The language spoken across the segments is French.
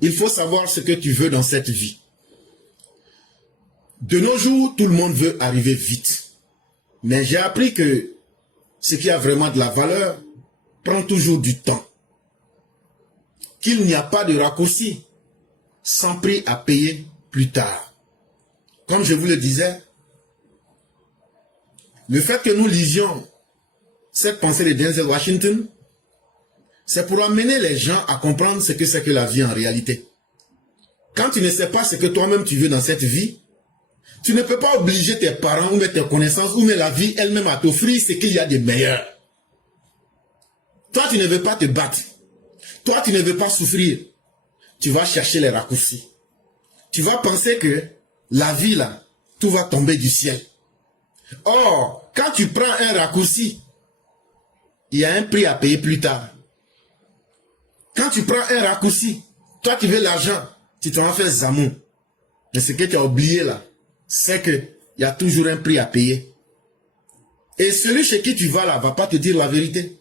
il faut savoir ce que tu veux dans cette vie. De nos jours, tout le monde veut arriver vite. Mais j'ai appris que ce qui a vraiment de la valeur prend toujours du temps. Qu'il n'y a pas de raccourci sans prix à payer plus tard. Comme je vous le disais, le fait que nous lisions cette pensée de Denzel Washington, c'est pour amener les gens à comprendre ce que c'est que la vie en réalité. Quand tu ne sais pas ce que toi-même tu veux dans cette vie, tu ne peux pas obliger tes parents ou tes connaissances ou la vie elle-même à t'offrir ce qu'il y a de meilleur. Toi, tu ne veux pas te battre. Toi, tu ne veux pas souffrir. Tu vas chercher les raccourcis. Tu vas penser que la vie, là, tout va tomber du ciel. Or, quand tu prends un raccourci, il y a un prix à payer plus tard. Quand tu prends un raccourci, toi qui veux l'argent, tu t'en fais zamou. Mais ce que tu as oublié là, c'est qu'il y a toujours un prix à payer. Et celui chez qui tu vas là, va pas te dire la vérité.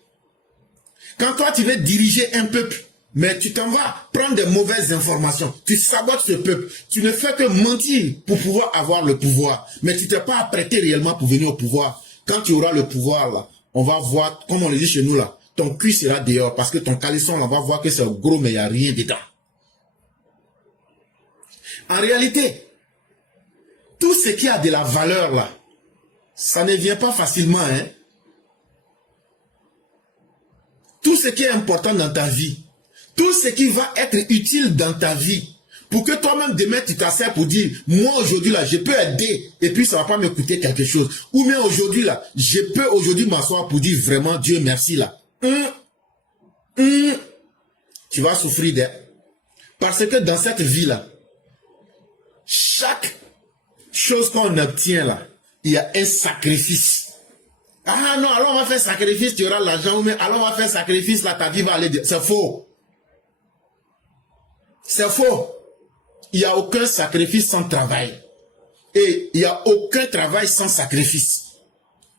Quand toi tu veux diriger un peuple, mais tu t'en vas prendre des mauvaises informations, tu sabotes ce peuple, tu ne fais que mentir pour pouvoir avoir le pouvoir. Mais tu t'es pas apprêté réellement pour venir au pouvoir. Quand tu auras le pouvoir là, on va voir, comme on le dit chez nous là, ton cul sera dehors parce que ton caleçon, on va voir que c'est gros mais il n'y a rien dedans. En réalité, tout ce qui a de la valeur là, ça ne vient pas facilement, hein. Tout ce qui est important dans ta vie, tout ce qui va être utile dans ta vie, pour que toi-même demain tu t'assères pour dire, moi aujourd'hui là, je peux aider, et puis ça va pas me coûter quelque chose. Ou bien aujourd'hui là, je peux aujourd'hui m'asseoir pour dire vraiment Dieu merci là. Tu vas souffrir d'elle. Parce que dans cette vie là, chaque chose qu'on obtient là, il y a un sacrifice. Ah non, alors on va faire sacrifice, tu auras l'argent, mais alors on va faire sacrifice, là ta vie va aller. C'est faux. C'est faux. Il n'y a aucun sacrifice sans travail. Et il n'y a aucun travail sans sacrifice.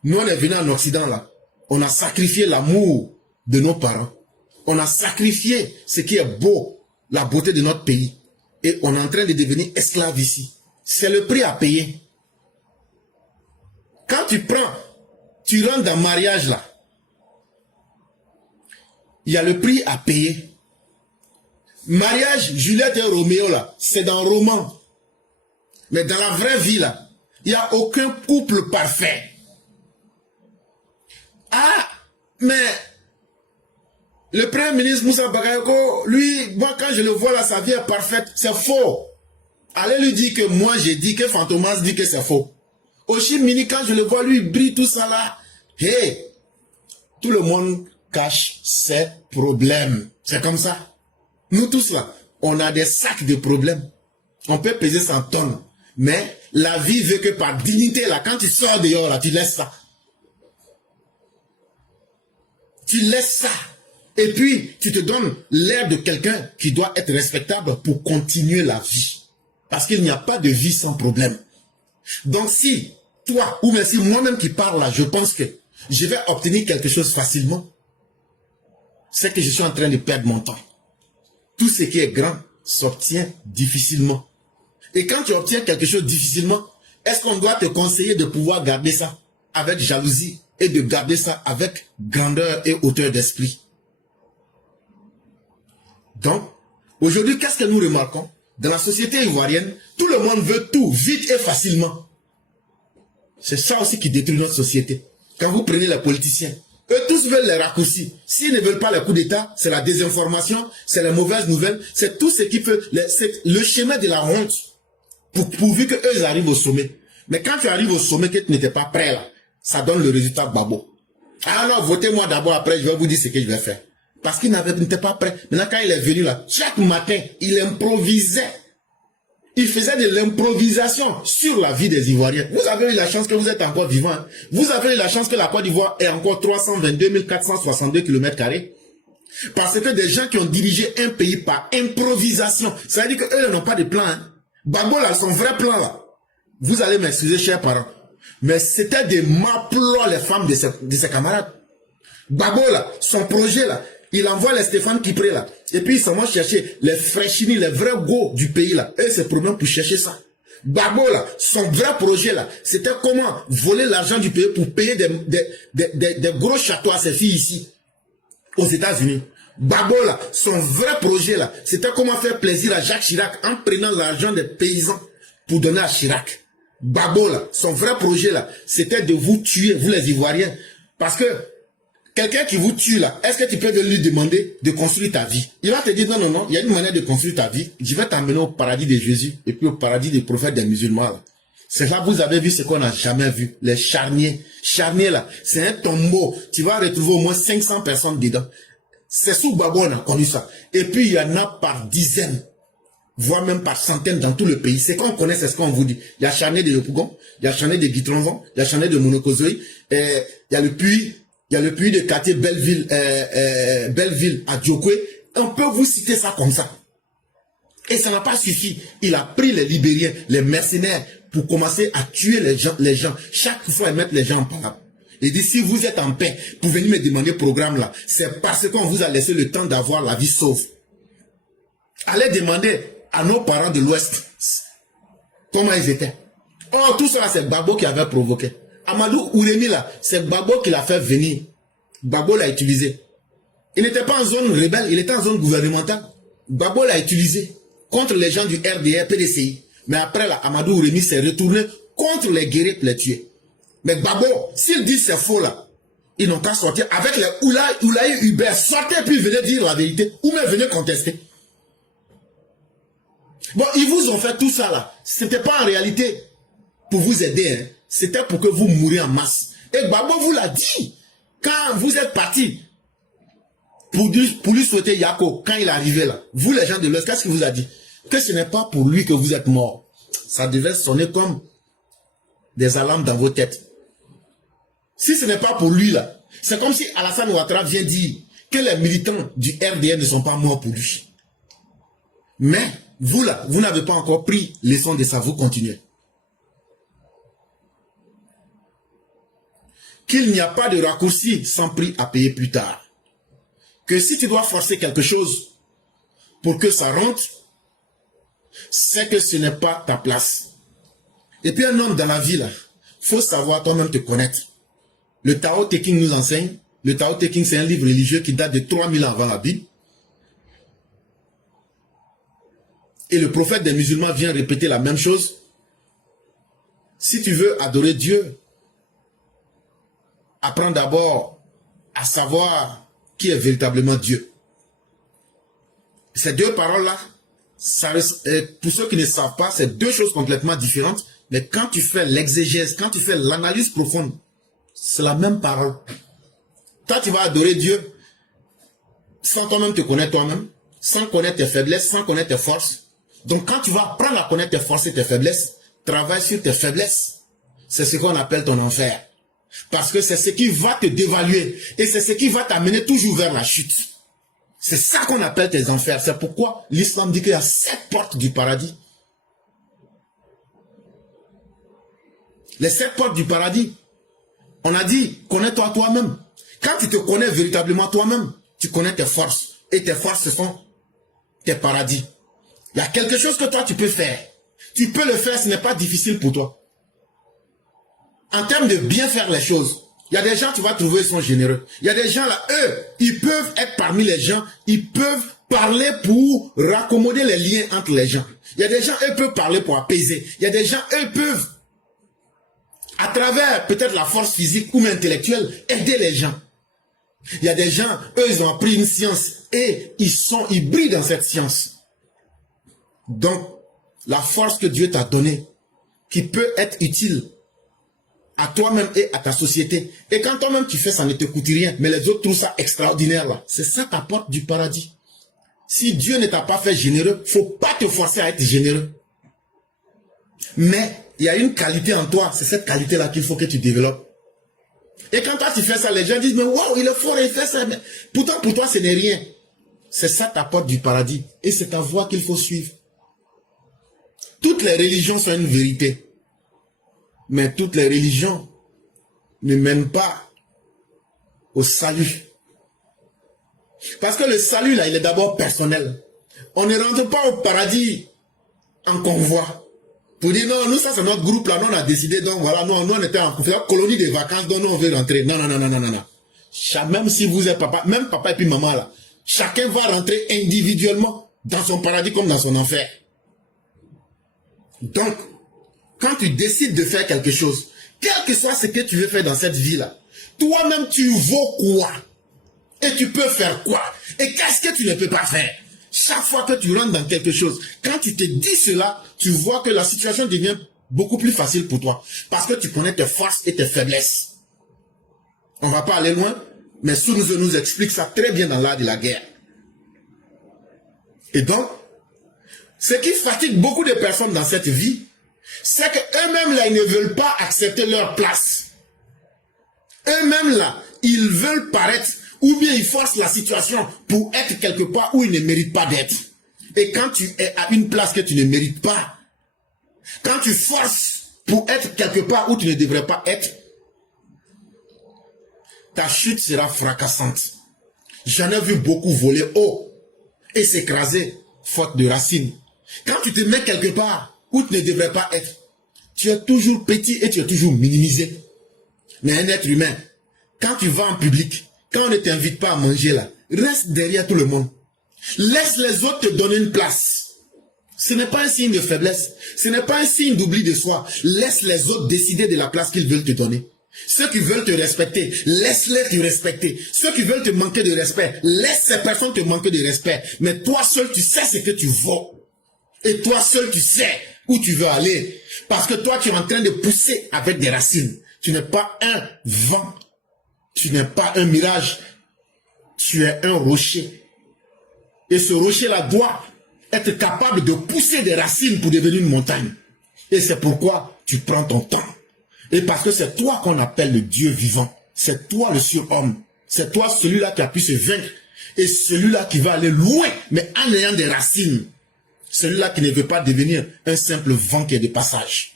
Nous on est venus en Occident là, on a sacrifié l'amour de nos parents. On a sacrifié ce qui est beau, la beauté de notre pays. Et on est en train de devenir esclave ici. C'est le prix à payer. Quand tu rentres dans le mariage là, il y a le prix à payer. Mariage, Juliette et Roméo là, c'est dans le roman. Mais dans la vraie vie là, il n'y a aucun couple parfait. Ah, mais le premier ministre Moussa Bagayoko, lui, moi quand je le vois là, sa vie est parfaite. C'est faux. Allez lui dire que moi j'ai dit, que Fantomas dit que c'est faux. Oshi Mini, quand je le vois, lui, il brille tout ça là. Hey, tout le monde cache ses problèmes. C'est comme ça. Nous tous là, on a des sacs de problèmes. On peut peser 100 tonnes. Mais la vie veut que par dignité là, quand tu sors dehors là, tu laisses ça. Tu laisses ça. Et puis, tu te donnes l'air de quelqu'un qui doit être respectable pour continuer la vie. Parce qu'il n'y a pas de vie sans problème. Donc si toi, ou même si moi-même qui parle là, je pense que je vais obtenir quelque chose facilement, c'est que je suis en train de perdre mon temps. Tout ce qui est grand s'obtient difficilement. Et quand tu obtiens quelque chose difficilement, est-ce qu'on doit te conseiller de pouvoir garder ça avec jalousie et de garder ça avec grandeur et hauteur d'esprit? Donc, aujourd'hui, qu'est-ce que nous remarquons? Dans la société ivoirienne, tout le monde veut tout, vite et facilement. C'est ça aussi qui détruit notre société. Quand vous prenez les politiciens, eux tous veulent les raccourcis. S'ils ne veulent pas les coups d'État, c'est la désinformation, c'est les mauvaises nouvelles, c'est tout ce qui peut, c'est le chemin de la honte, pourvu qu'eux arrivent au sommet. Mais quand tu arrives au sommet que tu n'étais pas prêt là, ça donne le résultat babo. Ah non, votez-moi d'abord, après je vais vous dire ce que je vais faire. Parce qu'il n'était pas prêt. Maintenant quand il est venu là, chaque matin, il improvisait. Il faisait de l'improvisation sur la vie des Ivoiriens. Vous avez eu la chance que vous êtes encore vivant. Hein. Vous avez eu la chance que la Côte d'Ivoire est encore 322 462 km². Parce que des gens qui ont dirigé un pays par improvisation, ça veut dire qu'eux n'ont pas de plan. Hein. Gbagbo là, son vrai plan là. Vous allez m'excuser, chers parents. Mais c'était des maplots les femmes de ses camarades. Gbagbo là, son projet là, Il envoie les Stéphane Kipré là. Et puis il s'en va chercher les fraîchinis, les vrais go du pays là. Et c'est problème pour chercher ça. Gbagbo là, son vrai projet là, c'était comment voler l'argent du pays pour payer des gros châteaux à ses filles ici, aux États-Unis. Gbagbo là, son vrai projet là, c'était comment faire plaisir à Jacques Chirac en prenant l'argent des paysans pour donner à Chirac. Gbagbo là, son vrai projet là, c'était de vous tuer, vous les Ivoiriens. Parce que quelqu'un qui vous tue là, est-ce que tu peux lui demander de construire ta vie? Il va te dire non, non, non, il y a une manière de construire ta vie. Je vais t'emmener au paradis de Jésus et puis au paradis des prophètes des musulmans. C'est là vous avez vu ce qu'on n'a jamais vu. Les charniers. Charniers là, c'est un tombeau. Tu vas retrouver au moins 500 personnes dedans. C'est sous Gbagbo on a connu ça. Et puis il y en a par dizaines, voire même par centaines dans tout le pays. C'est qu'on connaît, c'est ce qu'on vous dit. Il y a charnier de Yopougon, il y a charnier de Guitronzon, il y a charnier de Monokozoï, il y a le puits. Il y a le puits de quartier Belleville, Belleville à Djokwe. On peut vous citer ça comme ça. Et ça n'a pas suffi. Il a pris les Libériens, les mercenaires, pour commencer à tuer les gens. Chaque fois, ils mettent les gens en parole. Il dit, si vous êtes en paix, pour venir me demander programme là, c'est parce qu'on vous a laissé le temps d'avoir la vie sauve. Allez demander à nos parents de l'Ouest comment ils étaient. Oh, tout ça, c'est Gbagbo qui avait provoqué. Amadou Ouremi là, c'est Gbagbo qui l'a fait venir. Gbagbo l'a utilisé. Il n'était pas en zone rebelle, il était en zone gouvernementale. Gbagbo l'a utilisé contre les gens du RDR, PDCI. Mais après là, Amadou Ouremi s'est retourné contre les guerriers pour les tuer. Mais Gbagbo, s'il dit c'est faux là, ils n'ont qu'à sortir avec les Oulaye Hubert. Sortez puis venez dire la vérité. Ou même venez contester. Bon, ils vous ont fait tout ça là. C'était pas en réalité pour vous aider, hein. C'était pour que vous mouriez en masse. Et Gbagbo vous l'a dit. Quand vous êtes partis pour lui souhaiter Yako, quand il est arrivé là, vous les gens de l'Ouest, qu'est-ce qu'il vous a dit? Que ce n'est pas pour lui que vous êtes morts. Ça devait sonner comme des alarmes dans vos têtes. Si ce n'est pas pour lui là, c'est comme si Alassane Ouattara vient dire que les militants du RDR ne sont pas morts pour lui. Mais vous là, vous n'avez pas encore pris leçon de ça, vous continuez. Qu'il n'y a pas de raccourci sans prix à payer plus tard. Que si tu dois forcer quelque chose pour que ça rentre, c'est que ce n'est pas ta place. Et puis un homme dans la vie, il faut savoir toi-même te connaître. Le Tao Te Ching nous enseigne. Le Tao Te Ching, c'est un livre religieux qui date de 3000 ans avant la Bible. Et le prophète des musulmans vient répéter la même chose. Si tu veux adorer Dieu, apprends d'abord à savoir qui est véritablement Dieu. Ces deux paroles-là, pour ceux qui ne savent pas, c'est deux choses complètement différentes. Mais quand tu fais l'exégèse, quand tu fais l'analyse profonde, c'est la même parole. Toi, tu vas adorer Dieu sans toi-même te connaître toi-même, sans connaître tes faiblesses, sans connaître tes forces. Donc quand tu vas apprendre à connaître tes forces et tes faiblesses, travaille sur tes faiblesses. C'est ce qu'on appelle ton enfer. Parce que c'est ce qui va te dévaluer. Et c'est ce qui va t'amener toujours vers la chute. C'est ça qu'on appelle tes enfers. C'est pourquoi l'islam dit qu'il y a 7 portes du paradis. Les 7 portes du paradis. On a dit, connais-toi toi-même. Quand tu te connais véritablement toi-même, tu connais tes forces. Et tes forces, ce sont tes paradis. Il y a quelque chose que toi, tu peux faire. Tu peux le faire, ce n'est pas difficile pour toi. En termes de bien faire les choses, il y a des gens, tu vas trouver, ils sont généreux. Il y a des gens là, eux, ils peuvent être parmi les gens, ils peuvent parler pour raccommoder les liens entre les gens. Il y a des gens, eux, peuvent parler pour apaiser. Il y a des gens, eux, peuvent, à travers peut-être la force physique ou intellectuelle, aider les gens. Il y a des gens, eux, ils ont appris une science et ils brillent dans cette science. Donc, la force que Dieu t'a donnée, qui peut être utile à toi-même et à ta société. Et quand toi-même tu fais, ça ne te coûte rien, mais les autres trouvent ça extraordinaire là. C'est ça ta porte du paradis. Si Dieu ne t'a pas fait généreux, faut pas te forcer à être généreux. Mais il y a une qualité en toi, c'est cette qualité-là qu'il faut que tu développes. Et quand toi tu fais ça, les gens disent, mais waouh, il est fort, il fait ça. Mais pourtant, pour toi, ce n'est rien. C'est ça ta porte du paradis. Et c'est ta voie qu'il faut suivre. Toutes les religions sont une vérité. Mais toutes les religions ne mènent pas au salut. Parce que le salut, là, il est d'abord personnel. On ne rentre pas au paradis en convoi. Pour dire, non, nous, ça, c'est notre groupe, là, nous, on a décidé, donc, voilà, nous, on était en colonie de vacances, donc, nous, on veut rentrer. Non, non, non, non, non, non, non. Même si vous êtes papa, même papa et puis maman, là, chacun va rentrer individuellement dans son paradis comme dans son enfer. Donc, quand tu décides de faire quelque chose, quel que soit ce que tu veux faire dans cette vie-là, toi-même, tu vaux quoi? Et tu peux faire quoi? Et qu'est-ce que tu ne peux pas faire? Chaque fois que tu rentres dans quelque chose, quand tu te dis cela, tu vois que la situation devient beaucoup plus facile pour toi. Parce que tu connais tes forces et tes faiblesses. On ne va pas aller loin, mais Sun nous explique ça très bien dans l'art de la guerre. Et donc, ce qui fatigue beaucoup de personnes dans cette vie, c'est qu'eux-mêmes là, ils ne veulent pas accepter leur place. Eux-mêmes là, ils veulent paraître, ou bien ils forcent la situation pour être quelque part où ils ne méritent pas d'être. Et quand tu es à une place que tu ne mérites pas, quand tu forces pour être quelque part où tu ne devrais pas être, ta chute sera fracassante. J'en ai vu beaucoup voler haut et s'écraser faute de racines. Quand tu te mets quelque part où tu ne devrais pas être, tu es toujours petit et tu es toujours minimisé. Mais un être humain, quand tu vas en public, quand on ne t'invite pas à manger là, reste derrière tout le monde. Laisse les autres te donner une place. Ce n'est pas un signe de faiblesse. Ce n'est pas un signe d'oubli de soi. Laisse les autres décider de la place qu'ils veulent te donner. Ceux qui veulent te respecter, laisse-les te respecter. Ceux qui veulent te manquer de respect, laisse ces personnes te manquer de respect. Mais toi seul, tu sais ce que tu vaux. Et toi seul, tu sais où tu veux aller. Parce que toi, tu es en train de pousser avec des racines. Tu n'es pas un vent. Tu n'es pas un mirage. Tu es un rocher. Et ce rocher-là doit être capable de pousser des racines pour devenir une montagne. Et c'est pourquoi tu prends ton temps. Et parce que c'est toi qu'on appelle le Dieu vivant. C'est toi le surhomme. C'est toi celui-là qui a pu se vaincre. Et celui-là qui va aller loin, mais en ayant des racines. Celui-là qui ne veut pas devenir un simple vent qui est de passage.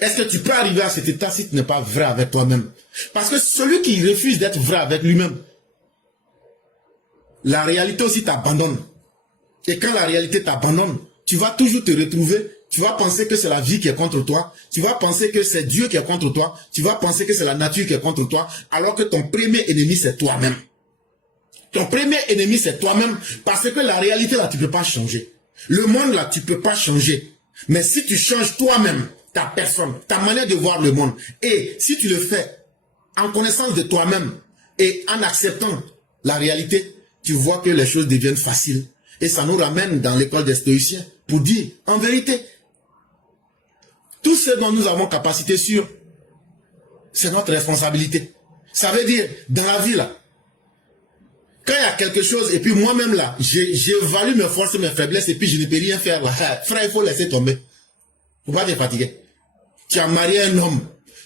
Est-ce que tu peux arriver à cet état si tu n'es pas vrai avec toi-même? Parce que celui qui refuse d'être vrai avec lui-même, la réalité aussi t'abandonne. Et quand la réalité t'abandonne, tu vas toujours te retrouver, tu vas penser que c'est la vie qui est contre toi, tu vas penser que c'est Dieu qui est contre toi, tu vas penser que c'est la nature qui est contre toi, alors que ton premier ennemi c'est toi-même. Ton premier ennemi c'est toi-même, parce que la réalité là tu ne peux pas changer. Le monde là tu ne peux pas changer. Mais si tu changes toi-même, ta personne, ta manière de voir le monde, et si tu le fais en connaissance de toi-même et en acceptant la réalité, tu vois que les choses deviennent faciles. Et ça nous ramène dans l'école des stoïciens pour dire, en vérité, tout ce dont nous avons capacité sur, c'est notre responsabilité. Ça veut dire, dans la vie là, quand il y a quelque chose, et puis moi-même là, j'évalue mes forces et mes faiblesses, et puis je ne peux rien faire là. Frère, il faut laisser tomber. Il ne faut pas te fatiguer. Tu as marié un homme,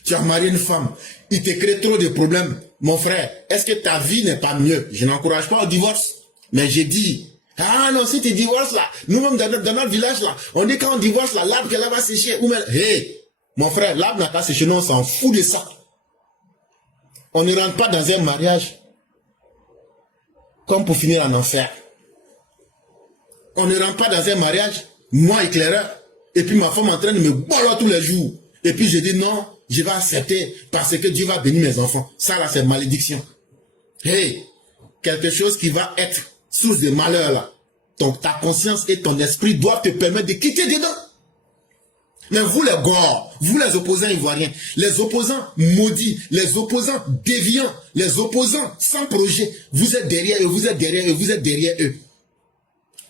tu as marié une femme, il te crée trop de problèmes. Mon frère, est-ce que ta vie n'est pas mieux? Je n'encourage pas au divorce. Mais j'ai dit, ah non, si tu divorces là, nous-mêmes dans notre village là, on dit quand on divorce là, l'arbre qu'elle va sécher. Hey, mon frère, l'arbre n'a pas séché, non, on s'en fout de ça. On ne rentre pas dans un mariage comme pour finir en enfer. On ne rentre pas dans un mariage, moi éclaireur, et puis ma femme en train de me boire tous les jours. Et puis je dis non, je vais accepter parce que Dieu va bénir mes enfants. Ça là, c'est malédiction. Hey, quelque chose qui va être source de malheur là. Donc ta conscience et ton esprit doivent te permettre de quitter dedans. Mais vous les gores, vous les opposants ivoiriens, les opposants maudits, les opposants déviants, les opposants sans projet, vous êtes derrière eux, vous êtes derrière eux, vous êtes derrière eux.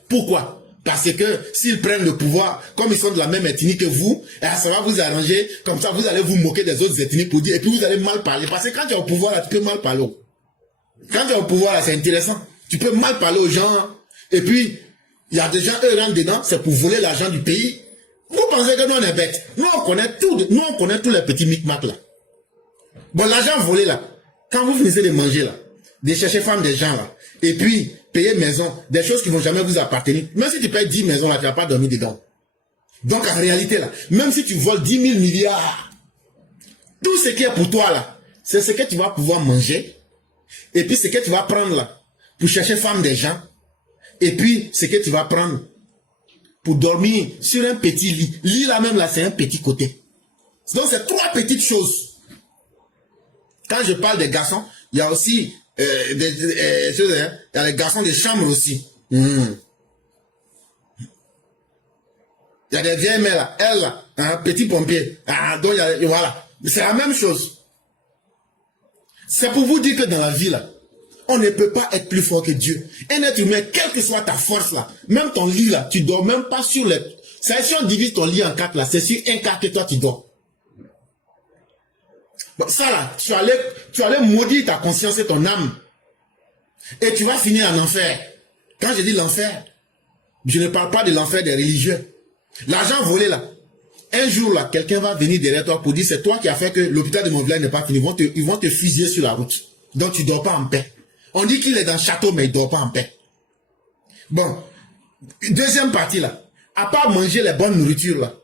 Pourquoi? Parce que s'ils prennent le pouvoir, comme ils sont de la même ethnie que vous, ça va vous arranger, comme ça vous allez vous moquer des autres ethnies pour dire, et puis vous allez mal parler. Parce que quand tu es au pouvoir, là, tu peux mal parler. Quand tu es au pouvoir, là, c'est intéressant. Tu peux mal parler aux gens, et puis, il y a des gens, eux rentrent dedans, c'est pour voler l'argent du pays. Vous pensez que nous on est bêtes. Nous on connaît tout, nous on connaît tous les petits micmacs là. Bon, l'argent volé là, quand vous finissez de manger là, de chercher femme des gens là, et puis payer maison, des choses qui vont jamais vous appartenir. Même si tu payes 10 maisons là, tu vas pas dormir dedans. Donc en réalité là, même si tu voles 10 000 milliards, tout ce qui est pour toi là, c'est ce que tu vas pouvoir manger. Et puis, ce que tu vas prendre là, pour chercher femme des gens. Et puis, ce que tu vas prendre pour dormir sur un petit lit. Lit là même, là, c'est un petit côté. Donc, c'est trois petites choses. Quand je parle des garçons, il y a aussi il y a les garçons des chambres aussi. Il y a des vieilles mères là, elle là, un petit pompier. Donc, voilà. C'est la même chose. C'est pour vous dire que dans la vie là, on ne peut pas être plus fort que Dieu. Un être humain, quelle que soit ta force là, même ton lit là, tu dors même pas sur les... C'est si on divise ton lit en quatre là, c'est sur un quart que toi tu dors. Bon, ça là, tu allais maudire ta conscience et ton âme. Et tu vas finir en enfer. Quand je dis l'enfer, je ne parle pas de l'enfer des religieux. L'argent volé là, un jour là, quelqu'un va venir derrière toi pour dire c'est toi qui as fait que l'hôpital de mon village n'est pas fini. Ils vont te fusiller sur la route. Donc tu ne dors pas en paix. On dit qu'il est dans le château, mais il ne dort pas en paix. Bon, deuxième partie là. À part manger les bonnes nourritures là,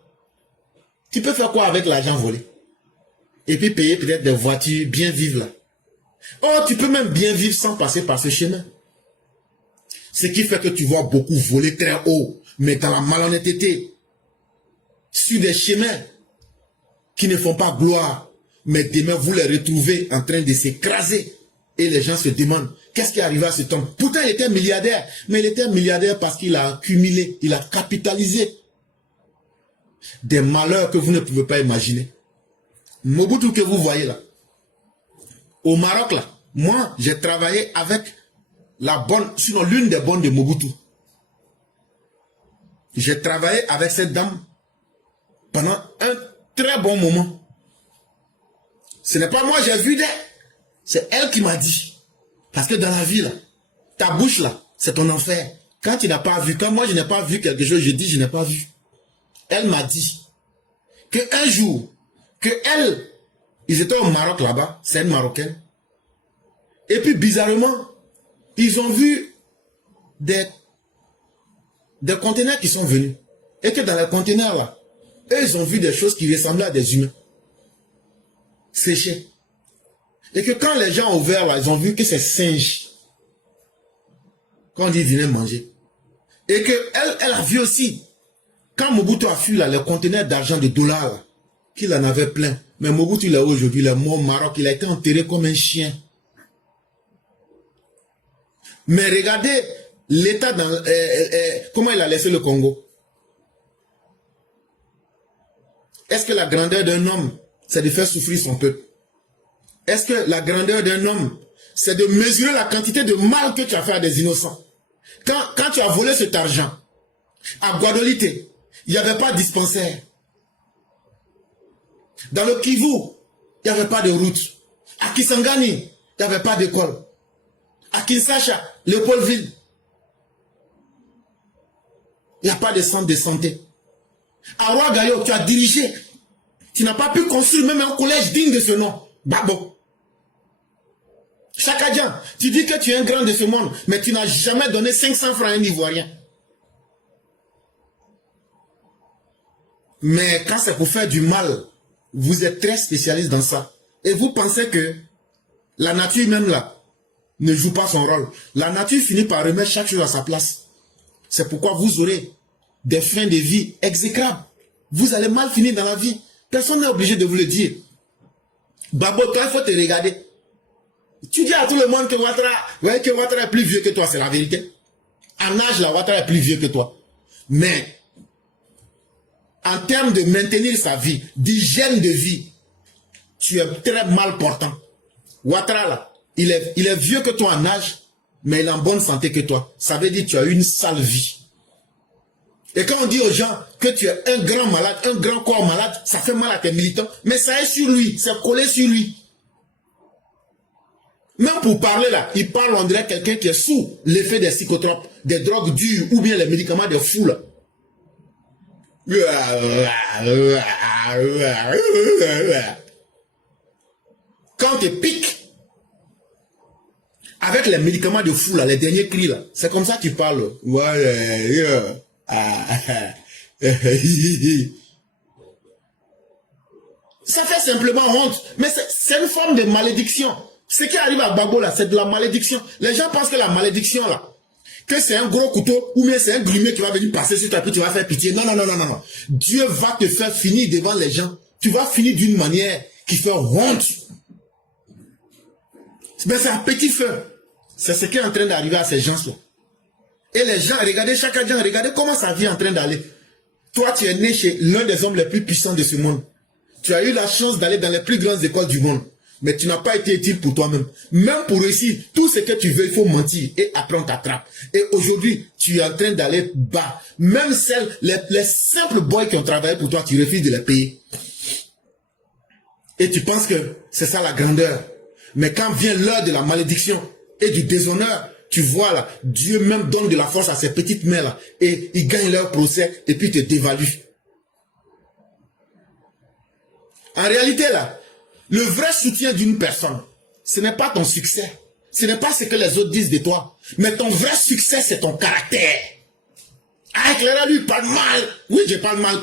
tu peux faire quoi avec l'argent volé? Et puis payer peut-être des voitures, bien vivre là. Oh, tu peux même bien vivre sans passer par ce chemin. Ce qui fait que tu vois beaucoup voler très haut, mais dans la malhonnêteté, sur des chemins qui ne font pas gloire, mais demain vous les retrouvez en train de s'écraser. Et les gens se demandent, qu'est-ce qui est arrivé à cet homme? Pourtant, il était milliardaire. Mais il était milliardaire parce qu'il a accumulé, il a capitalisé des malheurs que vous ne pouvez pas imaginer. Mobutu que vous voyez là, au Maroc là, moi, j'ai travaillé avec la bonne, sinon l'une des bonnes de Mobutu. J'ai travaillé avec cette dame pendant un très bon moment. Ce n'est pas moi, j'ai vu d'elle. C'est elle qui m'a dit. Parce que dans la vie, là, ta bouche, là, c'est ton enfer. Quand tu n'as pas vu, quand moi, je n'ai pas vu quelque chose, je dis, je n'ai pas vu. Elle m'a dit qu'un jour, ils étaient au Maroc là-bas, c'est une Marocaine. Et puis, bizarrement, ils ont vu des conteneurs qui sont venus. Et que dans les conteneurs, là, eux, ils ont vu des choses qui ressemblaient à des humains. Séchés. Et que quand les gens ont ouvert là, ils ont vu que c'est singe. Quand ils venaient manger. Et que elle a vu aussi, quand Mobutu a fui là, les conteneurs d'argent, de dollars, là, qu'il en avait plein. Mais Mobutu, il est aujourd'hui, il est mort au Maroc, il a été enterré comme un chien. Mais regardez l'état dans... comment il a laissé le Congo. Est-ce que la grandeur d'un homme, c'est de faire souffrir son peuple? Est-ce que la grandeur d'un homme, c'est de mesurer la quantité de mal que tu as fait à des innocents? Quand tu as volé cet argent, à Guadolite, il n'y avait pas de dispensaire. Dans le Kivu, il n'y avait pas de route. À Kisangani, il n'y avait pas d'école. À Kinshasa, Léopoldville, il n'y a pas de centre de santé. À Ouagayo, tu as dirigé. Tu n'as pas pu construire même un collège digne de ce nom. Babo. Chakadjan, tu dis que tu es un grand de ce monde, mais tu n'as jamais donné 500 francs à un Ivoirien. Mais quand c'est pour faire du mal, vous êtes très spécialiste dans ça. Et vous pensez que la nature même là ne joue pas son rôle. La nature finit par remettre chaque chose à sa place. C'est pourquoi vous aurez des fins de vie exécrables. Vous allez mal finir dans la vie. Personne n'est obligé de vous le dire. Babo, quand il faut te regarder, tu dis à tout le monde que Ouattara est plus vieux que toi, c'est la vérité. En âge, là, Ouattara est plus vieux que toi. Mais, en termes de maintenir sa vie, d'hygiène de vie, tu es très mal portant. Ouattara, là, il est vieux que toi en âge, mais il est en bonne santé que toi. Ça veut dire que tu as une sale vie. Et quand on dit aux gens que tu es un grand malade, un grand corps malade, ça fait mal à tes militants, mais ça est sur lui, c'est collé sur lui. Même pour parler là, il parle, on dirait quelqu'un qui est sous l'effet des psychotropes, des drogues dures ou bien les médicaments de fou là. Quand on te pique avec les médicaments de fou là, les derniers cris là, c'est comme ça que tu parles. Ça fait simplement honte, mais c'est une forme de malédiction. Ce qui arrive à Gbagbo là, c'est de la malédiction. Les gens pensent que la malédiction là, que c'est un gros couteau ou bien c'est un grumier qui va venir passer sur toi et puis tu vas faire pitié. Non, non, non, non, non, non. Dieu va te faire finir devant les gens. Tu vas finir d'une manière qui fait honte. Mais c'est un petit feu. C'est ce qui est en train d'arriver à ces gens-là. Et les gens, regardez chaque jour, regardez comment sa vie est en train d'aller. Toi, tu es né chez l'un des hommes les plus puissants de ce monde. Tu as eu la chance d'aller dans les plus grandes écoles du monde. Mais tu n'as pas été utile pour toi-même. Même pour réussir, tout ce que tu veux, il faut mentir. Et après, on t'attrape. Et aujourd'hui, tu es en train d'aller bas. Même les simples boys qui ont travaillé pour toi, tu refuses de les payer. Et tu penses que c'est ça la grandeur. Mais quand vient l'heure de la malédiction et du déshonneur, tu vois là, Dieu même donne de la force à ces petites mains là. Et ils gagnent leur procès et puis te dévaluent. En réalité là, le vrai soutien d'une personne, ce n'est pas ton succès. Ce n'est pas ce que les autres disent de toi. Mais ton vrai succès, c'est ton caractère. Ah, Clara, lui, parle mal. Oui, je parle mal.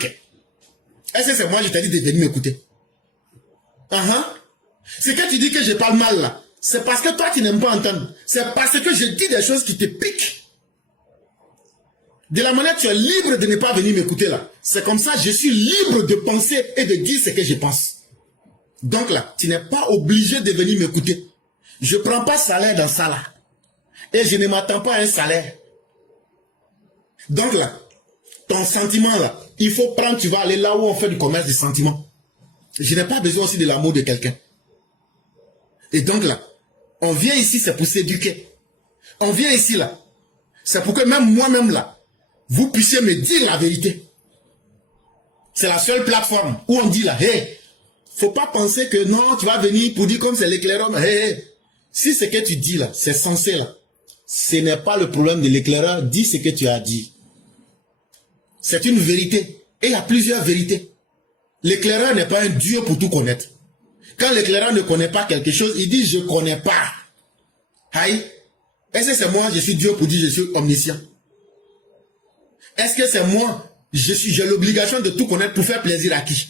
Est-ce que c'est moi, je t'ai dit de venir m'écouter? C'est que tu dis que je parle mal là. C'est parce que toi, tu n'aimes pas entendre. C'est parce que je dis des choses qui te piquent. De la manière, tu es libre de ne pas venir m'écouter là. C'est comme ça, je suis libre de penser et de dire ce que je pense. Donc là, tu n'es pas obligé de venir m'écouter. Je ne prends pas salaire dans ça là. Et je ne m'attends pas à un salaire. Donc là, ton sentiment là, il faut prendre, tu vas aller là où on fait du commerce des sentiments. Je n'ai pas besoin aussi de l'amour de quelqu'un. Et donc là, on vient ici, c'est pour s'éduquer. On vient ici là. C'est pour que même moi-même là, vous puissiez me dire la vérité. C'est la seule plateforme où on dit là, hey, faut pas penser que non, tu vas venir pour dire comme c'est l'éclaireur. Hey, si ce que tu dis là, c'est censé là, ce n'est pas le problème de l'éclaireur, dis ce que tu as dit. C'est une vérité. Et il y a plusieurs vérités. L'éclaireur n'est pas un Dieu pour tout connaître. Quand l'éclaireur ne connaît pas quelque chose, il dit je ne connais pas. Aïe. Est-ce que c'est moi, je suis Dieu pour dire je suis omniscient? Est-ce que c'est moi, j'ai l'obligation de tout connaître pour faire plaisir à qui?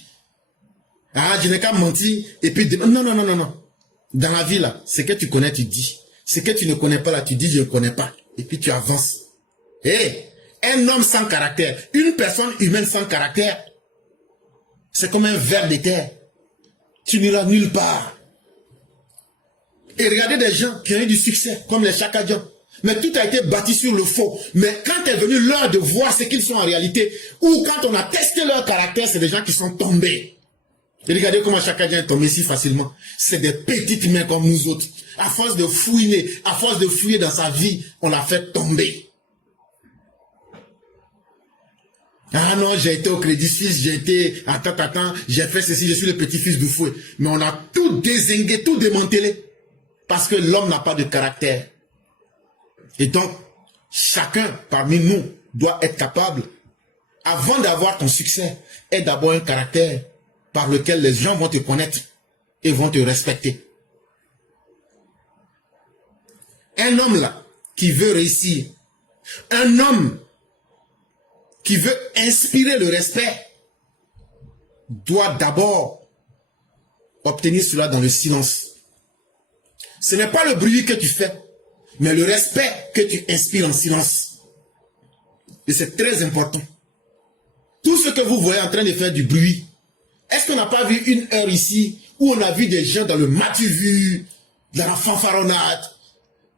Ah, je n'ai qu'à mentir et puis... Non, non, non, non, non. Dans la vie, là, ce que tu connais, tu dis. Ce que tu ne connais pas, là, tu dis je ne connais pas. Et puis tu avances. Hé, un homme sans caractère, une personne humaine sans caractère, c'est comme un ver de terre. Tu n'iras nulle part. Et regardez des gens qui ont eu du succès, comme les Chakadjan. Mais tout a été bâti sur le faux. Mais quand est venu l'heure de voir ce qu'ils sont en réalité, ou quand on a testé leur caractère, c'est des gens qui sont tombés. Et regardez comment Chakadjan est tombé si facilement. C'est des petites mains comme nous autres. À force de fouiner, à force de fouiller dans sa vie, on l'a fait tomber. Ah non, j'ai été au Crédit Suisse, j'ai été... Attends, j'ai fait ceci, je suis le petit-fils du fouet. Mais on a tout dézingué, tout démantelé. Parce que l'homme n'a pas de caractère. Et donc, chacun parmi nous doit être capable, avant d'avoir ton succès, est d'avoir un caractère par lequel les gens vont te connaître et vont te respecter. Un homme là, qui veut réussir, un homme qui veut inspirer le respect, doit d'abord obtenir cela dans le silence. Ce n'est pas le bruit que tu fais, mais le respect que tu inspires en silence. Et c'est très important. Tout ce que vous voyez en train de faire du bruit, est-ce qu'on n'a pas vu une heure ici où on a vu des gens dans le matu-vu, dans la fanfaronnade,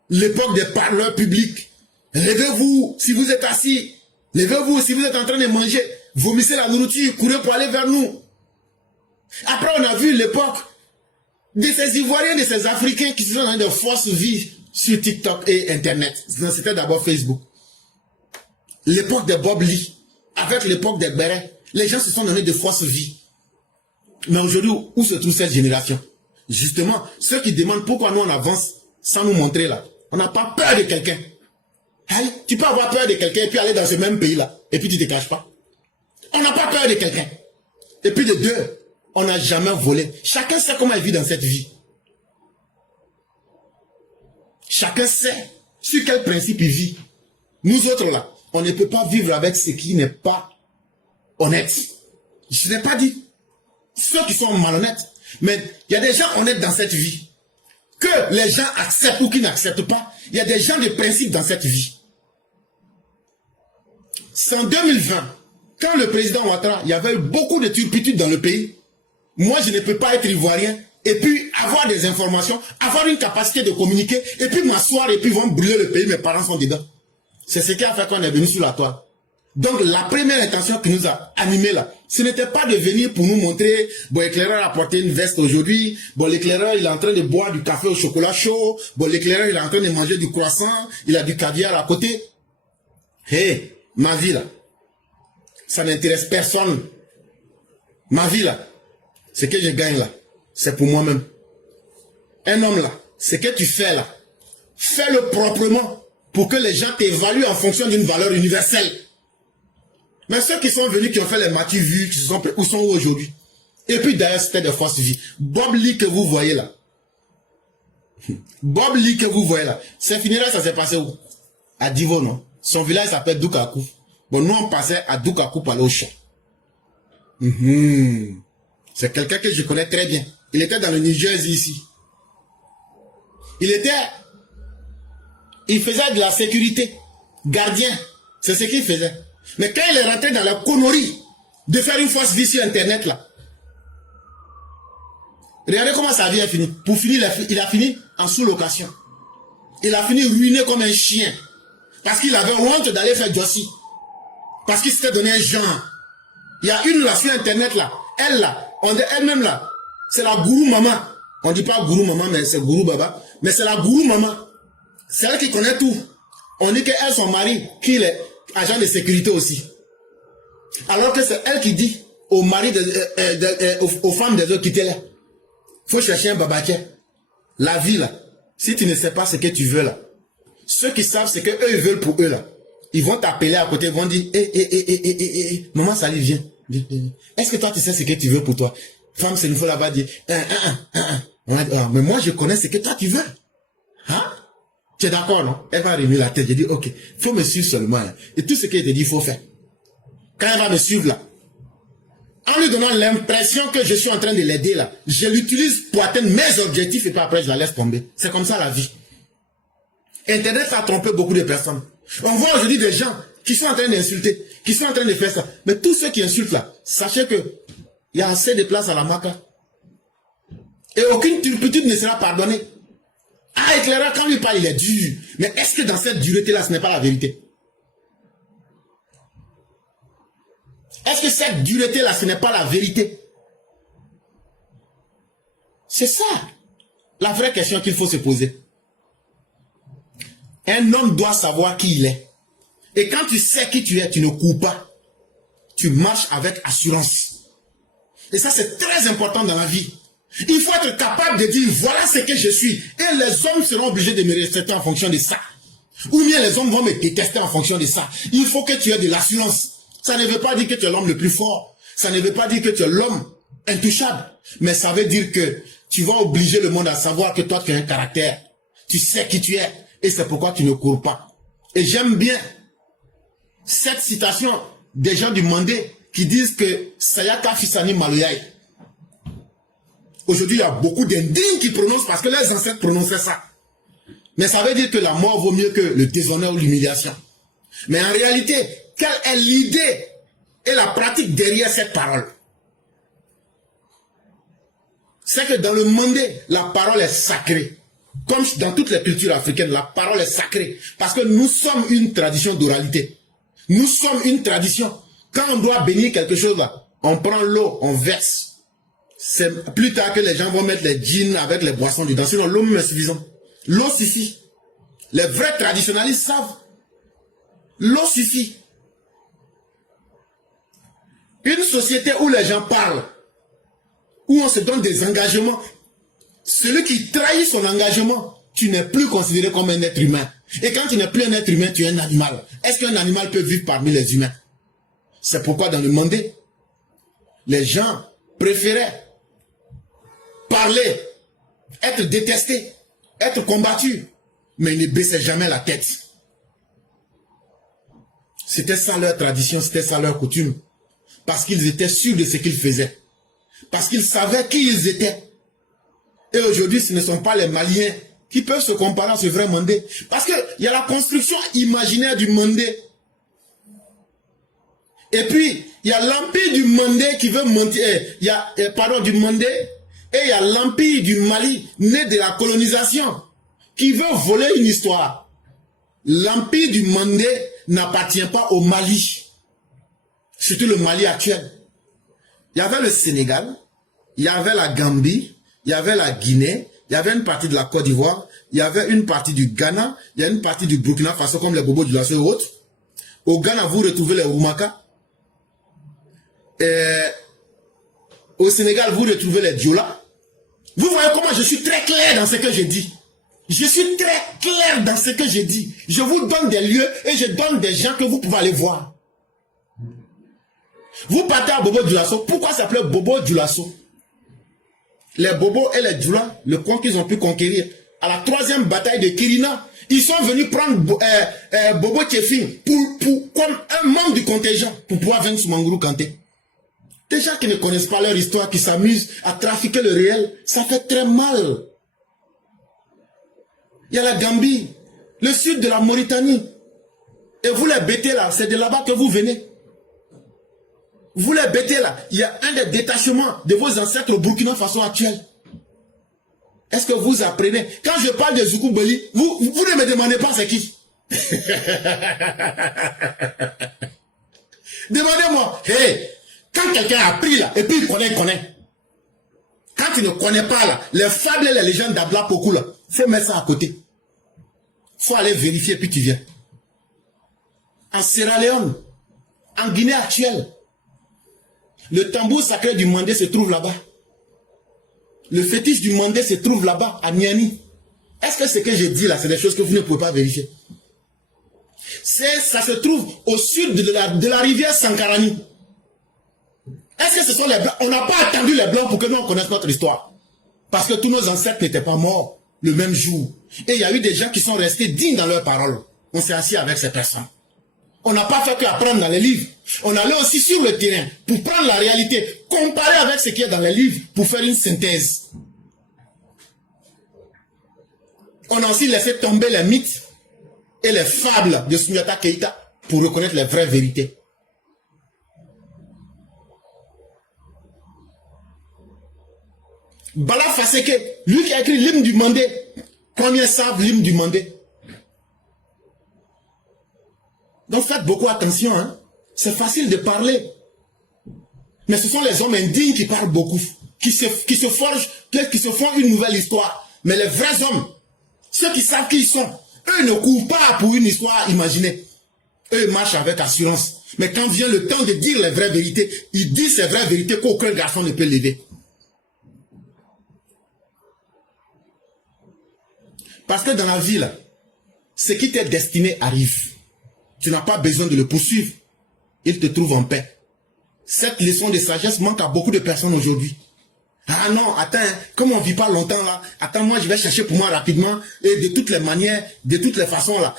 l'époque des parleurs publics? Levez-vous si vous êtes assis. Levez-vous si vous êtes en train de manger. Vomissez la nourriture, courez pour aller vers nous. Après, on a vu l'époque de ces Ivoiriens, de ces Africains qui sont dans de fausses vies sur TikTok et Internet. C'était d'abord Facebook. L'époque des Bob Lee, avec l'époque des Bérets, les gens se sont donnés de fausses vies. Mais aujourd'hui, où se trouve cette génération? Justement, ceux qui demandent pourquoi nous on avance sans nous montrer là. On n'a pas peur de quelqu'un. Hey, tu peux avoir peur de quelqu'un et puis aller dans ce même pays là. Et puis tu ne te caches pas. On n'a pas peur de quelqu'un. Et puis de deux, on n'a jamais volé. Chacun sait comment il vit dans cette vie. Chacun sait sur quel principe il vit. Nous autres là, on ne peut pas vivre avec ce qui n'est pas honnête. Je n'ai pas dit ceux qui sont malhonnêtes. Mais il y a des gens honnêtes dans cette vie. Que les gens acceptent ou qu'ils n'acceptent pas, il y a des gens de principe dans cette vie. C'est en 2020, quand le président Ouattara, il y avait eu beaucoup de turpitudes dans le pays. Moi, je ne peux pas être ivoirien et puis avoir des informations, avoir une capacité de communiquer et puis m'asseoir et puis vont brûler le pays, mes parents sont dedans. C'est ce qui a fait qu'on est venu sur la toile. Donc la première intention qui nous a animés là, ce n'était pas de venir pour nous montrer, bon l'éclaireur a porté une veste aujourd'hui, bon l'éclaireur il est en train de boire du café au chocolat chaud, bon l'éclaireur il est en train de manger du croissant, il a du caviar à côté. Hé, ma vie là, ça n'intéresse personne. Ma vie là, ce que je gagne là, c'est pour moi-même. Un homme là, ce que tu fais là, fais-le proprement pour que les gens t'évaluent en fonction d'une valeur universelle. Mais ceux qui sont venus, qui ont fait les matchs vus, qui sont où sont aujourd'hui? Et puis d'ailleurs, c'était des fausses vies. Bob Lee que vous voyez là. Bob Lee que vous voyez là. C'est fini là, ça s'est passé où? À Divo, non? Son village s'appelle Dukaku. Bon, nous on passait à Dukaku par l'Ocean. C'est quelqu'un que je connais très bien. Il était dans le New Jersey ici. Il faisait de la sécurité. Gardien. C'est ce qu'il faisait. Mais quand il est rentré dans la connerie de faire une fausse vie sur Internet là, regardez comment sa vie est finie. Pour finir, il a fini en sous-location. Il a fini ruiné comme un chien. Parce qu'il avait honte d'aller faire Jossi. Parce qu'il s'était donné un genre. Il y a une là sur Internet là. Elle là, elle-même là, c'est la gourou maman. On dit pas gourou maman, mais c'est gourou baba. Mais c'est la gourou maman. C'est elle qui connaît tout. On dit qu'elle, son mari, qu'il est agent de sécurité aussi. Alors que c'est elle qui dit aux maris, aux femmes des autres, quittez-les. Faut chercher un babaquet. La vie là, si tu ne sais pas ce que tu veux là, ceux qui savent ce que eux ils veulent pour eux là, ils vont t'appeler à côté, ils vont dire, maman salut, viens. Est-ce que toi tu sais ce que tu veux pour toi? Femme, c'est une fois là-bas dire, mais moi je connais ce que toi tu veux. Hein? Tu es d'accord, non? Elle va remuer la tête. Je dis, ok, faut me suivre seulement. Hein. Et tout ce qu'elle te dit, il faut faire. Quand elle va me suivre là, en lui donnant l'impression que je suis en train de l'aider là, je l'utilise pour atteindre mes objectifs et puis après je la laisse tomber. C'est comme ça la vie. Internet a trompé beaucoup de personnes. On voit aujourd'hui des gens qui sont en train d'insulter, qui sont en train de faire ça. Mais tous ceux qui insultent là, sachez que il y a assez de place à la maca. Et aucune turpitude ne sera pardonnée. Ah, éclaireur, quand il parle, il est dur. Mais est-ce que dans cette dureté-là, ce n'est pas la vérité? Est-ce que cette dureté-là, ce n'est pas la vérité? C'est ça, la vraie question qu'il faut se poser. Un homme doit savoir qui il est. Et quand tu sais qui tu es, tu ne cours pas. Tu marches avec assurance. Et ça, c'est très important dans la vie. Il faut être capable de dire, voilà ce que je suis. Et les hommes seront obligés de me respecter en fonction de ça. Ou bien les hommes vont me détester en fonction de ça. Il faut que tu aies de l'assurance. Ça ne veut pas dire que tu es l'homme le plus fort. Ça ne veut pas dire que tu es l'homme intouchable. Mais ça veut dire que tu vas obliger le monde à savoir que toi, tu as un caractère. Tu sais qui tu es. Et c'est pourquoi tu ne cours pas. Et j'aime bien cette citation des gens du Mandé qui disent que Sayaka Fisani Maloyaï. Aujourd'hui, il y a beaucoup d'indignes qui prononcent parce que leurs ancêtres prononçaient ça. Mais ça veut dire que la mort vaut mieux que le déshonneur ou l'humiliation. Mais en réalité, quelle est l'idée et la pratique derrière cette parole? C'est que dans le Mandé, la parole est sacrée. Comme dans toutes les cultures africaines, la parole est sacrée. Parce que nous sommes une tradition d'oralité. Nous sommes une tradition. Quand on doit bénir quelque chose là, on prend l'eau, on verse. C'est plus tard que les gens vont mettre les jeans avec les boissons dedans. Sinon, l'eau même est suffisante. L'eau suffit. Les vrais traditionalistes savent. L'eau suffit. Une société où les gens parlent, où on se donne des engagements, celui qui trahit son engagement, tu n'es plus considéré comme un être humain. Et quand tu n'es plus un être humain, tu es un animal. Est-ce qu'un animal peut vivre parmi les humains? C'est pourquoi dans le Mandé, les gens préféraient parler, être détestés, être combattus, mais ils ne baissaient jamais la tête. C'était ça leur tradition, c'était ça leur coutume. Parce qu'ils étaient sûrs de ce qu'ils faisaient. Parce qu'ils savaient qui ils étaient. Et aujourd'hui, ce ne sont pas les Maliens qui peuvent se comparer à ce vrai Mandé. Parce qu'il y a la construction imaginaire du Mandé. Et puis, il y a l'empire du Mandé qui veut monter. Du Mandé. Et il y a l'empire du Mali, né de la colonisation, qui veut voler une histoire. L'empire du Mandé n'appartient pas au Mali. Surtout le Mali actuel. Il y avait le Sénégal, il y avait la Gambie, il y avait la Guinée, il y avait une partie de la Côte d'Ivoire, il y avait une partie du Ghana, il y a une partie du Burkina Faso comme les Bobo du Lasso et autres. Au Ghana, vous retrouvez les Oumaka. Au Sénégal, vous retrouvez les Diola. Vous voyez comment je suis très clair dans ce que je dis. Je suis très clair dans ce que je dis. Je vous donne des lieux et je donne des gens que vous pouvez aller voir. Vous partez à Bobo Dioulasso. Pourquoi ça s'appelait Bobo Dioulasso? Les Bobo et les Dioula, le coin qu'ils ont pu conquérir. À la 3e bataille de Kirina, ils sont venus prendre Bobo Tchefin comme un membre du contingent pour pouvoir vaincre Soumangourou Kanté. Des gens qui ne connaissent pas leur histoire, qui s'amusent à trafiquer le réel, ça fait très mal. Il y a la Gambie, le sud de la Mauritanie. Et vous les bêtez là, c'est de là-bas que vous venez. Vous les bêtez là, il y a un des détachements de vos ancêtres au Burkina Faso actuel. Est-ce que vous apprenez? Quand je parle de Zoukoubeli, vous ne me demandez pas c'est qui. Demandez-moi, hey, quand quelqu'un a appris là, et puis il connaît. Quand tu ne connais pas là, les fables et les légendes d'Abla Pokou là, faut mettre ça à côté. Faut aller vérifier puis tu viens. En Sierra Leone, en Guinée actuelle, le tambour sacré du Mandé se trouve là-bas. Le fétiche du Mandé se trouve là-bas, à Niani. Est-ce que ce que je dis là, c'est des choses que vous ne pouvez pas vérifier? Ça se trouve au sud de la rivière Sankarani. Est-ce que ce sont les Blancs? On n'a pas attendu les Blancs pour que nous on connaisse notre histoire. Parce que tous nos ancêtres n'étaient pas morts le même jour. Et il y a eu des gens qui sont restés dignes dans leurs paroles. On s'est assis avec ces personnes. On n'a pas fait qu'apprendre dans les livres. On allait aussi sur le terrain pour prendre la réalité, comparer avec ce qu'il y a dans les livres pour faire une synthèse. On a aussi laissé tomber les mythes et les fables de Soumyata Keïta pour reconnaître les vraies vérités. Bala Faseke, lui qui a écrit l'hymne du Mandé, combien savent l'hymne du Mandé? Donc faites beaucoup attention, hein. C'est facile de parler. Mais ce sont les hommes indignes qui parlent beaucoup, qui se forgent, qui se font une nouvelle histoire. Mais les vrais hommes, ceux qui savent qui ils sont, eux ne courent pas pour une histoire imaginée. Eux marchent avec assurance. Mais quand vient le temps de dire les vraies vérités, ils disent ces vraies vérités qu'aucun garçon ne peut lever. Parce que dans la vie, là, ce qui t'est destiné arrive. Tu n'as pas besoin de le poursuivre. Il te trouve en paix. Cette leçon de sagesse manque à beaucoup de personnes aujourd'hui. Ah non, attends, comme on ne vit pas longtemps là, attends, moi je vais chercher pour moi rapidement, et de toutes les manières, de toutes les façons là.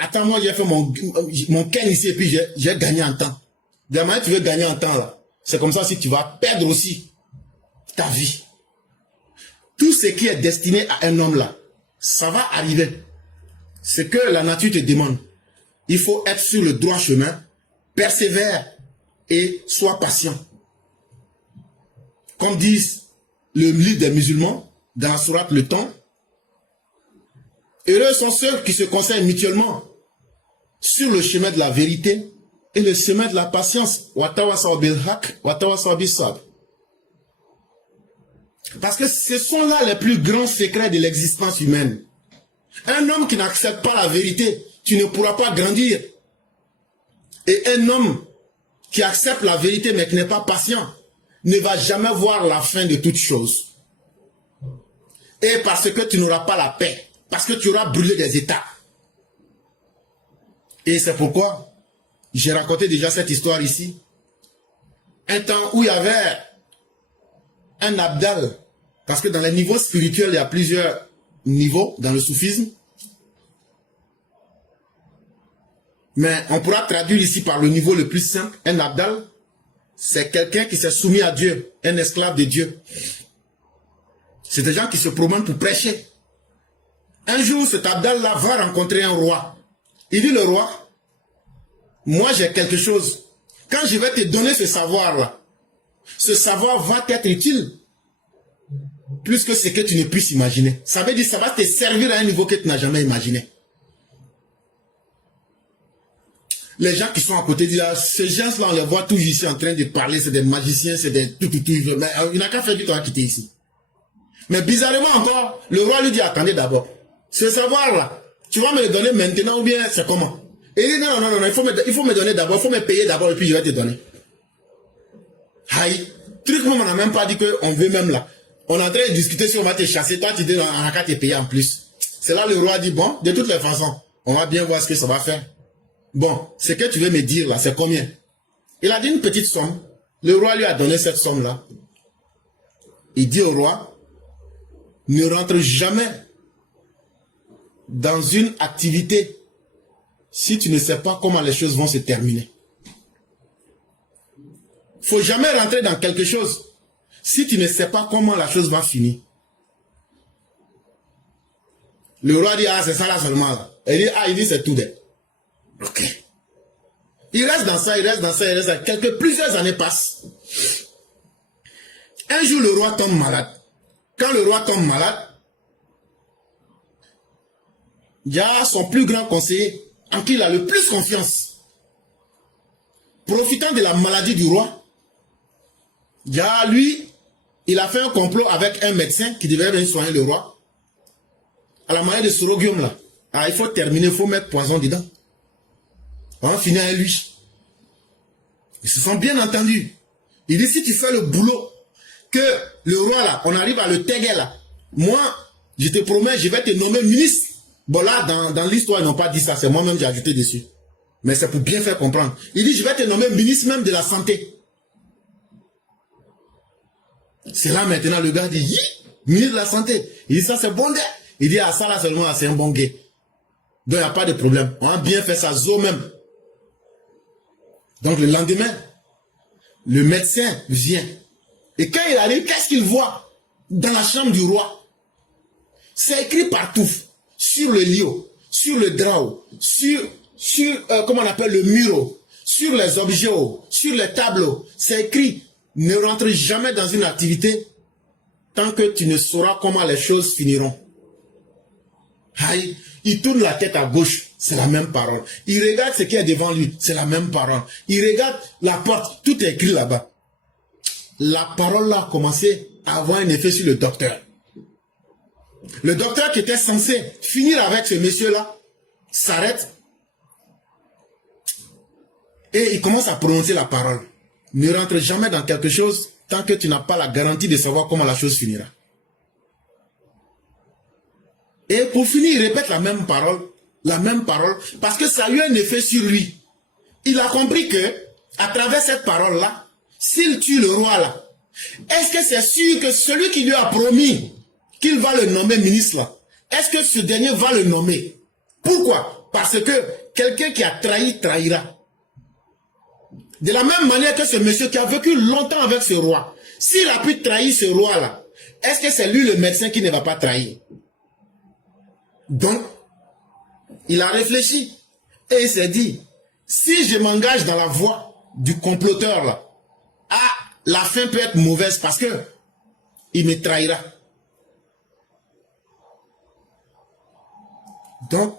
Attends, moi j'ai fait mon ken ici et puis j'ai gagné en temps. De la manière tu veux gagner en temps là, c'est comme ça si tu vas perdre aussi ta vie. Tout ce qui est destiné à un homme là, ça va arriver. Ce que la nature te demande. Il faut être sur le droit chemin, persévère et sois patient. Comme disent le livre des musulmans, dans la sourate Le Temps, heureux sont ceux qui se conseillent mutuellement sur le chemin de la vérité et le chemin de la patience. Parce que ce sont là les plus grands secrets de l'existence humaine. Un homme qui n'accepte pas la vérité, tu ne pourras pas grandir. Et un homme qui accepte la vérité mais qui n'est pas patient, ne va jamais voir la fin de toute chose. Et parce que tu n'auras pas la paix, parce que tu auras brûlé des États. Et c'est pourquoi j'ai raconté déjà cette histoire ici. Un temps où il y avait un abdal, parce que dans les niveaux spirituels, il y a plusieurs niveaux dans le soufisme. Mais on pourra traduire ici par le niveau le plus simple. Un abdal, c'est quelqu'un qui s'est soumis à Dieu, un esclave de Dieu. C'est des gens qui se promènent pour prêcher. Un jour, cet Abdallah va rencontrer un roi. Il dit, le roi, moi j'ai quelque chose. Quand je vais te donner ce savoir-là, ce savoir va t'être utile. Plus que ce que tu ne puisses imaginer. Ça veut dire que ça va te servir à un niveau que tu n'as jamais imaginé. Les gens qui sont à côté disent, ah, ces gens-là, on les voit tous ici en train de parler, c'est des magiciens, c'est des tout. Mais il n'a qu'à faire du temps à quitter ici. Mais bizarrement encore, le roi lui dit, attendez d'abord. Ce savoir-là, tu vas me le donner maintenant ou bien c'est comment? Et il dit, non, il faut me donner d'abord, il faut me payer d'abord et puis je vais te donner. Aïe, truc, on n'a même pas dit qu'on veut même là. On est en train de discuter si on va te chasser, toi tu dis, on n'a qu'à te payer en plus. C'est là le roi dit, bon, de toutes les façons, on va bien voir ce que ça va faire. Bon, ce que tu veux me dire là, c'est combien? Il a dit une petite somme. Le roi lui a donné cette somme-là. Il dit au roi, ne rentre jamais dans une activité si tu ne sais pas comment les choses vont se terminer. Il ne faut jamais rentrer dans quelque chose si tu ne sais pas comment la chose va finir. Le roi dit, ah c'est ça là seulement là. Il dit c'est tout d'être. Ok. Il reste dans ça, il reste dans ça, il reste dans ça. Plusieurs années passent. Un jour, le roi tombe malade. Quand le roi tombe malade, il y a son plus grand conseiller en qui il a le plus confiance. Profitant de la maladie du roi, il y a lui, il a fait un complot avec un médecin qui devait venir soigner le roi. À la manière de Sorogium là. Ah, il faut terminer, il faut mettre poison dedans. On va finir avec lui. Ils se sont bien entendus. Il dit, si tu fais le boulot, que le roi là, on arrive à le taguer là. Moi, je te promets, je vais te nommer ministre. Bon là, dans l'histoire, ils n'ont pas dit ça, c'est moi-même j'ai ajouté dessus. Mais c'est pour bien faire comprendre. Il dit, je vais te nommer ministre même de la santé. C'est là maintenant, le gars dit, ministre de la santé. Il dit, ça c'est bon gars. Il dit, ah ça là seulement, c'est un bon gars. Donc il n'y a pas de problème. On a bien fait ça, zo même. Donc le lendemain, le médecin vient. Et quand il arrive, qu'est-ce qu'il voit dans la chambre du roi? C'est écrit partout. Sur le lit, sur le drap, sur comment on appelle le mur, sur les objets, sur les tableaux. C'est écrit, ne rentre jamais dans une activité tant que tu ne sauras comment les choses finiront. Aïe, il tourne la tête à gauche, c'est la même parole. Il regarde ce qui est devant lui, c'est la même parole. Il regarde la porte, tout est écrit là-bas. La parole là a commencé à avoir un effet sur le docteur. Le docteur qui était censé finir avec ce monsieur-là s'arrête et il commence à prononcer la parole. Ne rentre jamais dans quelque chose tant que tu n'as pas la garantie de savoir comment la chose finira. Et pour finir, il répète la même parole, parce que ça a eu un effet sur lui. Il a compris que, à travers cette parole-là, s'il tue le roi là, est-ce que c'est sûr que celui qui lui a promis qu'il va le nommer ministre là, est-ce que ce dernier va le nommer? Pourquoi? Parce que quelqu'un qui a trahi, trahira. De la même manière que ce monsieur qui a vécu longtemps avec ce roi, s'il a pu trahir ce roi là, est-ce que c'est lui le médecin qui ne va pas trahir? Donc, il a réfléchi et il s'est dit, si je m'engage dans la voie du comploteur là, ah, la fin peut être mauvaise parce que il me trahira. Donc,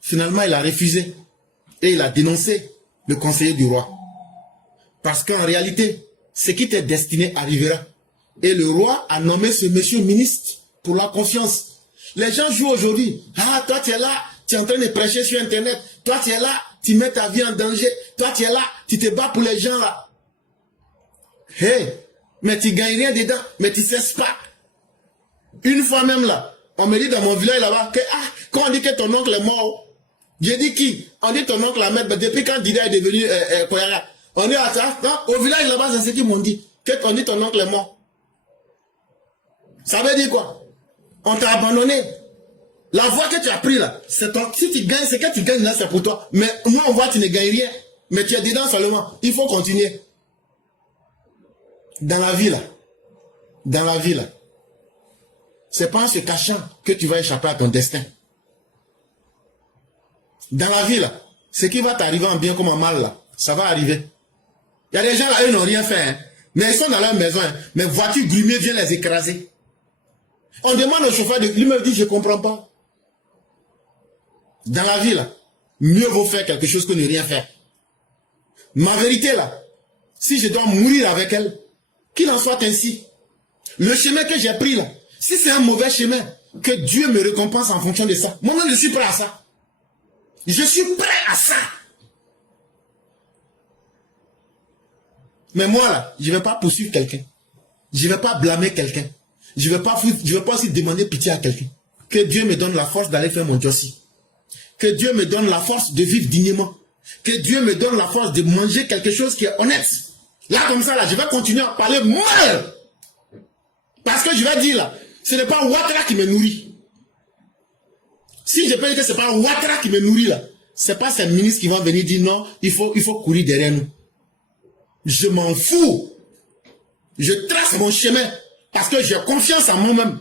finalement, il a refusé et il a dénoncé le conseiller du roi. Parce qu'en réalité, ce qui était destiné arrivera. Et le roi a nommé ce monsieur ministre pour la confiance. Les gens jouent aujourd'hui. Ah, toi tu es là, tu es en train de prêcher sur Internet. Toi tu es là, tu mets ta vie en danger. Toi tu es là, tu te bats pour les gens là. Hey, mais tu gagnes rien dedans, mais tu ne cesses pas. Une fois même là, on me dit dans mon village là-bas que quand on dit que ton oncle est mort, j'ai dit qui? On dit ton oncle Ahmed, mais depuis quand Dida est devenu Koyara? On dit à ça, non, au village là-bas, c'est ce qu'ils m'ont dit. On dit ton oncle est mort. Ça veut dire quoi? On t'a abandonné. La voie que tu as pris là, c'est ton, si tu gagnes, c'est que tu gagnes là, c'est pour toi. Mais nous, on voit que tu ne gagnes rien. Mais tu es dedans seulement. Il faut continuer. Dans la vie là. Dans la vie là. C'est pas en se cachant que tu vas échapper à ton destin. Dans la vie, là, ce qui va t'arriver en bien comme en mal, là, ça va arriver. Il y a des gens là, eux n'ont rien fait, hein, mais ils sont dans leur maison, hein, mais voiture grumée vient les écraser. On demande au chauffeur de... Lui me dit, je ne comprends pas. Dans la vie, là, mieux vaut faire quelque chose que ne rien faire. Ma vérité, là, si je dois mourir avec elle, qu'il en soit ainsi. Le chemin que j'ai pris, là, si c'est un mauvais chemin, que Dieu me récompense en fonction de ça. Moi-même, je suis prêt à ça. Je suis prêt à ça. Mais moi, là, je ne vais pas poursuivre quelqu'un. Je ne vais pas blâmer quelqu'un. Je ne vais pas aussi demander pitié à quelqu'un. Que Dieu me donne la force d'aller faire mon jossi. Que Dieu me donne la force de vivre dignement. Que Dieu me donne la force de manger quelque chose qui est honnête. Là, comme ça, là, je vais continuer à parler mal. Parce que je vais dire, là, ce n'est pas Ouattara qui me nourrit. Si je peux dire que ce n'est pas Ouattara qui me nourrit, là, ce n'est pas ces ministres qui vont venir dire non, il faut courir derrière nous. Je m'en fous. Je trace mon chemin parce que j'ai confiance en moi-même.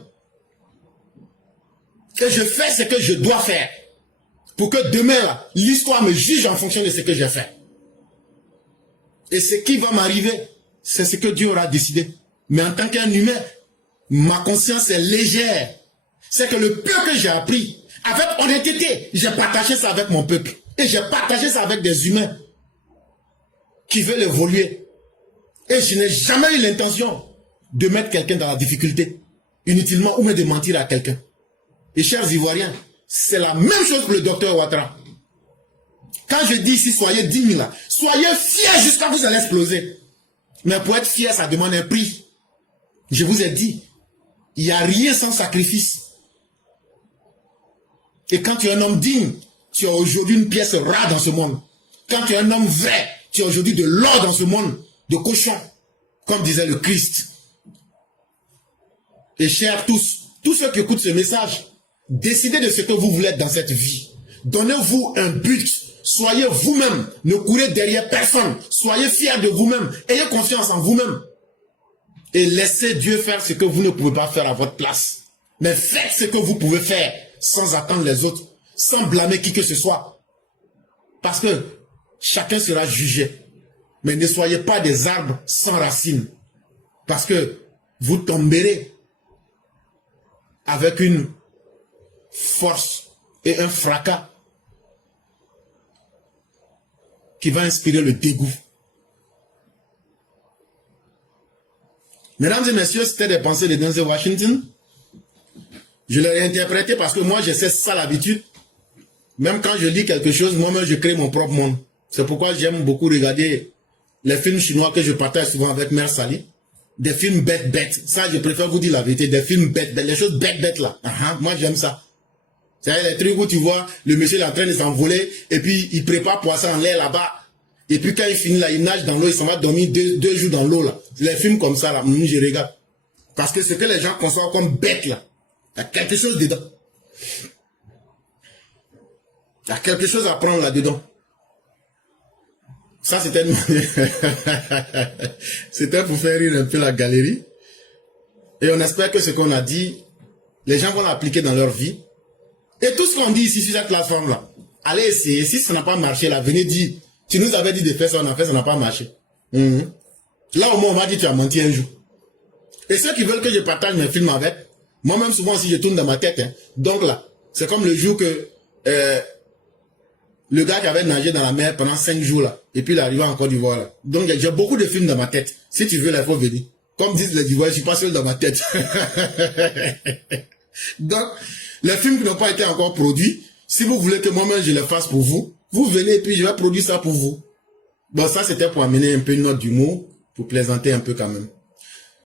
Et je fais ce que je dois faire. Pour que demain, l'histoire me juge en fonction de ce que j'ai fait. Et ce qui va m'arriver, c'est ce que Dieu aura décidé. Mais en tant qu'un humain, ma conscience est légère. C'est que le peu que j'ai appris, avec honnêteté, j'ai partagé ça avec mon peuple. Et j'ai partagé ça avec des humains qui veulent évoluer. Et je n'ai jamais eu l'intention de mettre quelqu'un dans la difficulté, inutilement, ou même de mentir à quelqu'un. Et chers Ivoiriens, c'est la même chose pour le docteur Ouattara. Quand je dis ici, soyez 10 000, soyez fiers jusqu'à vous allez exploser. Mais pour être fier, ça demande un prix. Je vous ai dit, il n'y a rien sans sacrifice. Et quand tu es un homme digne, tu as aujourd'hui une pièce rare dans ce monde. Quand tu es un homme vrai, tu as aujourd'hui de l'or dans ce monde, de cochon, comme disait le Christ. Et chers tous ceux qui écoutent ce message, décidez de ce que vous voulez être dans cette vie. Donnez-vous un but. Soyez vous-même. Ne courez derrière personne. Soyez fiers de vous-même. Ayez confiance en vous-même. Et laissez Dieu faire ce que vous ne pouvez pas faire à votre place. Mais faites ce que vous pouvez faire sans attendre les autres, sans blâmer qui que ce soit. Parce que chacun sera jugé. Mais ne soyez pas des arbres sans racines. Parce que vous tomberez avec une force et un fracas qui va inspirer le dégoût. Mesdames et messieurs, c'était des pensées de Denzel Washington. Je l'ai interprété parce que moi, j'ai ça l'habitude. Même quand je lis quelque chose, moi-même, je crée mon propre monde. C'est pourquoi j'aime beaucoup regarder les films chinois que je partage souvent avec Mère Sally. Des films bêtes. Ça, je préfère vous dire la vérité. Des films bêtes. Les choses bêtes là. Moi, j'aime ça. C'est les trucs où tu vois, le monsieur est en train de s'envoler et puis il prépare poisson en l'air là-bas. Et puis quand il finit là, il nage dans l'eau, il s'en va dormir deux jours dans l'eau là. Les films comme ça là, je regarde. Parce que ce que les gens conçoivent comme bête là, il y a quelque chose dedans. Il y a quelque chose à prendre là-dedans. Ça c'était c'était pour faire rire un peu la galerie. Et on espère que ce qu'on a dit, les gens vont l'appliquer dans leur vie. Et tout ce qu'on dit ici sur cette plateforme-là, allez essayer. Si ça n'a pas marché, là, venez dire, tu nous avais dit de faire ça, on a fait, ça n'a pas marché. Là, au moins, on m'a dit, tu as menti un jour. Et ceux qui veulent que je partage mes films avec, moi-même, souvent, si je tourne dans ma tête, donc là, c'est comme le jour que le gars qui avait nagé dans la mer pendant 5 jours, là, et puis il est arrivé en Côte d'Ivoire, là. Donc, j'ai beaucoup de films dans ma tête. Si tu veux, là, il faut venir. Comme disent les Ivoiriens, je suis pas seul dans ma tête. Donc, les films qui n'ont pas été encore produits, si vous voulez que moi-même je les fasse pour vous, vous venez et puis je vais produire ça pour vous. Bon, ça c'était pour amener un peu une note d'humour, pour plaisanter un peu quand même.